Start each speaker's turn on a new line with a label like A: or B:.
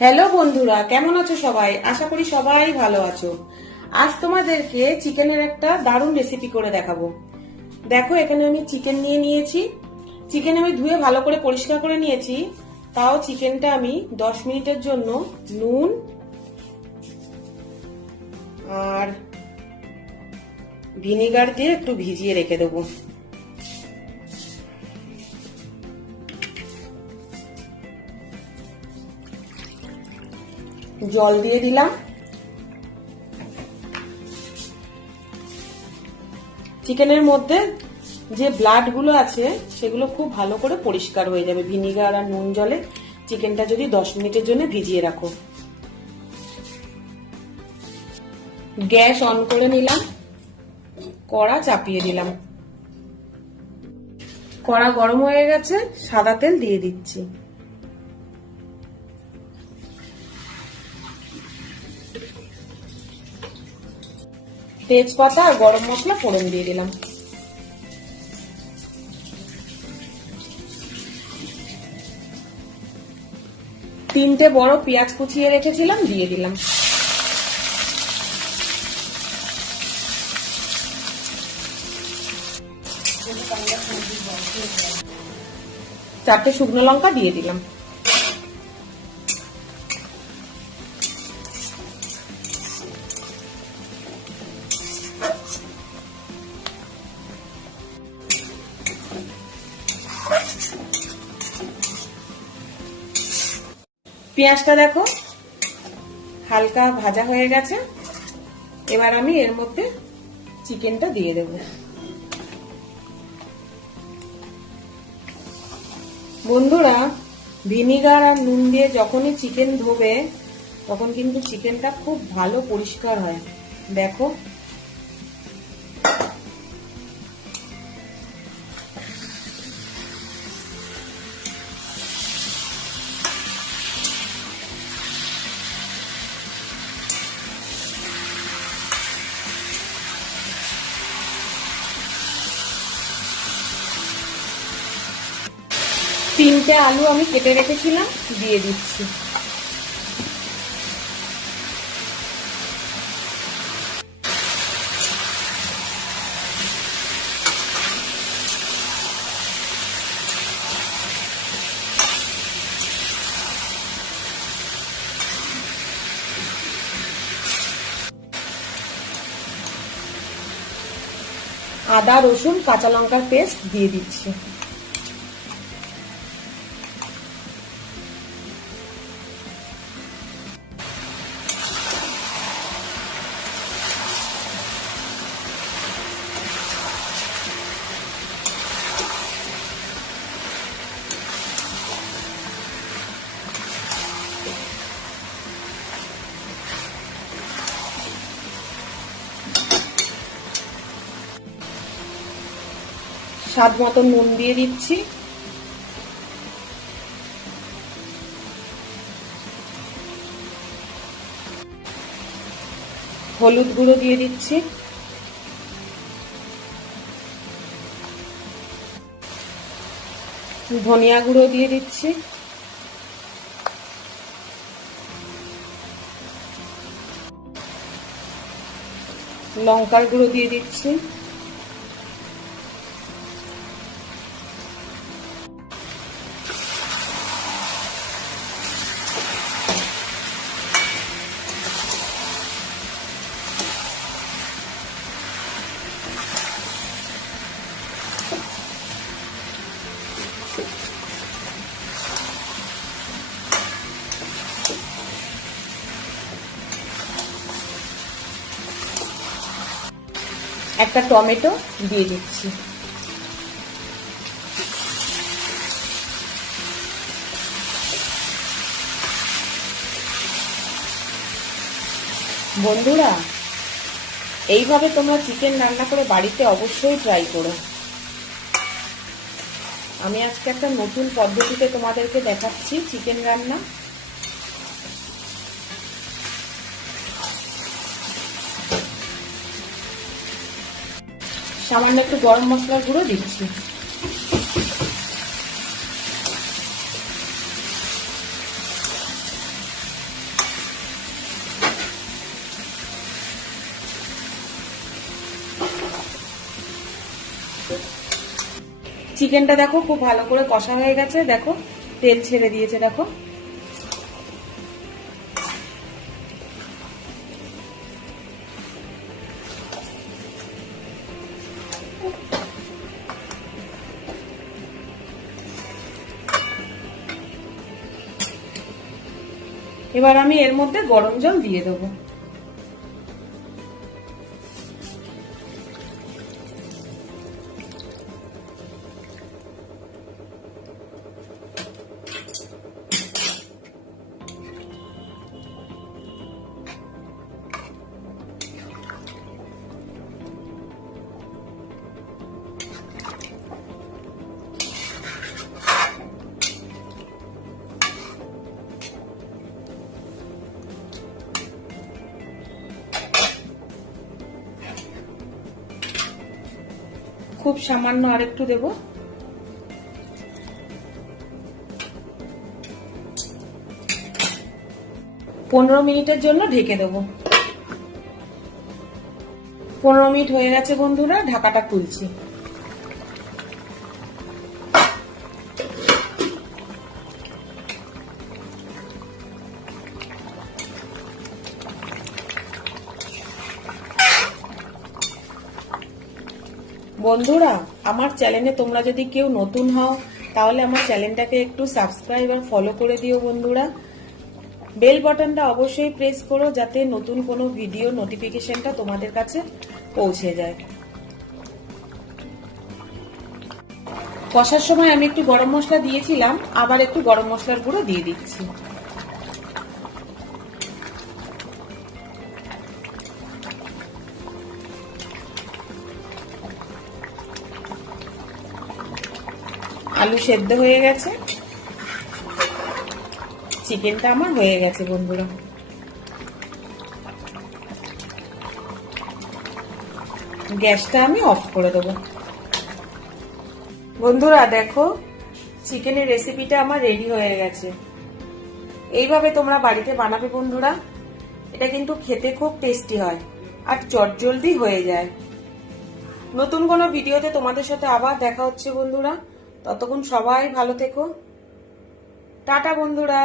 A: Hello বন্ধুরা, কেমন আছো সবাই? আশা করি সবাই ভালো আছো। আজ তোমাদেরকে চিকেনের একটা দারুণ রেসিপি করে দেখাবো। দেখো, এখানে আমি চিকেন নিয়ে নিয়েছি। চিকেন আমি ধুয়ে ভালো করে পরিষ্কার করে নিয়েছি। তাও চিকেনটা আমি দশ মিনিটের জন্য নুন আর ভিনিগার দিয়ে একটু ভিজিয়ে রেখে দেবো। জল দিয়ে দিলাম। চিকেনের মধ্যে যে ব্লাডগুলো আছে, সেগুলো খুব ভালো করে পরিষ্কার হয়ে যাবে। ভিনিগার আর নুন জলে চিকেনটা যদি দশ মিনিটের জন্য ভিজিয়ে রাখো। গ্যাস অন করে নিলাম। কড়া চাপিয়ে দিলাম। কড়া গরম হয়ে গেছে, সাদা তেল দিয়ে দিচ্ছি। তেজপাতা আর গরম মশলা ফোড়ন দিয়ে দিলাম। তিনটে বড় পেঁয়াজ কুচিয়ে রেখেছিলাম, দিয়ে দিলাম। চারটে শুকনো লঙ্কা দিয়ে দিলাম। পেঁয়াজটা দেখো, হালকা ভাজা হয়ে গেছে। এবার আমি এর মধ্যে চিকেনটা দিয়ে দেব। বন্ধুরা, ভিনিগার আর নুন দিয়ে যখনই চিকেন ধোবে, তখন কিন্তু চিকেনটা খুব ভালো পরিষ্কার হয়। দেখো তিনটে আলু আমি কেটে রেখেছিলাম দিয়ে দিচ্ছি। আদা রসুন কাঁচা লঙ্কার পেস্ট দিয়ে দিচ্ছি। স্বাদ মতো নুন দিয়ে দিচ্ছি। হলুদ গুঁড়ো দিয়ে দিচ্ছি। ধনিয়া গুঁড়ো দিয়ে দিচ্ছি। লঙ্কার গুঁড়ো দিয়ে দিচ্ছি। একটা টমেটো দিয়ে দিচ্ছি। বন্ধুরা এইভাবে তোমরা চিকেন রান্না করে বাড়িতে অবশ্যই ট্রাই করো। আমি আজকে একটা নতুন পদ্ধতিতে তোমাদেরকে দেখাচ্ছি চিকেন রান্না। সামান্য একটু গরম মশলার গুঁড়ো দিচ্ছি। চিকেনটা দেখো, খুব ভালো করে কষা হয়ে গেছে, দেখো, তেল ছেড়ে দিয়েছে, দেখো। এবার আমি এর মধ্যে গরম জল দিয়ে দেবো। খুব সামান্য আরেকটু দেবো। পনেরো মিনিটের জন্য ঢেকে দেবো। পনেরো মিনিট হয়ে গেছে বন্ধুরা, ঢাকাটা খুলছি। বন্ধুরা, আমার চ্যানেলে তোমরা যদি কেউ নতুন হও, তাহলে আমার চ্যানেলটাকে একটু সাবস্ক্রাইব আর ফলো করে দিও বন্ধুরা। বেল বাটনটা অবশ্যই প্রেস করো যাতে নতুন কোনো ভিডিও নোটিফিকেশনটা তোমাদের কাছে পৌঁছে যায়। কষার সময় আমি একটু গরম মশলা দিয়েছিলাম, আবার একটু গরম মশলার গুঁড়ো দিয়ে দিচ্ছি। আলু সেদ্ধ হয়ে গেছে। চিকেনটা আমার হয়ে গেছে, বন্ধুরা। গ্যাসটা আমি অফ করে দেবো। বন্ধুরা, দেখো চিকেনের রেসিপিটা আমার রেডি হয়ে গেছে। এইভাবে তোমরা বাড়িতে বানাবে, বন্ধুরা। এটা কিন্তু খেতে খুব টেস্টি হয় আর চটজলদি হয়ে যায়। নতুন কোনো ভিডিওতে তোমাদের সাথে আবার দেখা হচ্ছে, বন্ধুরা। ততক্ষণ সবাই ভালো থেকো। টাটা বন্ধুরা।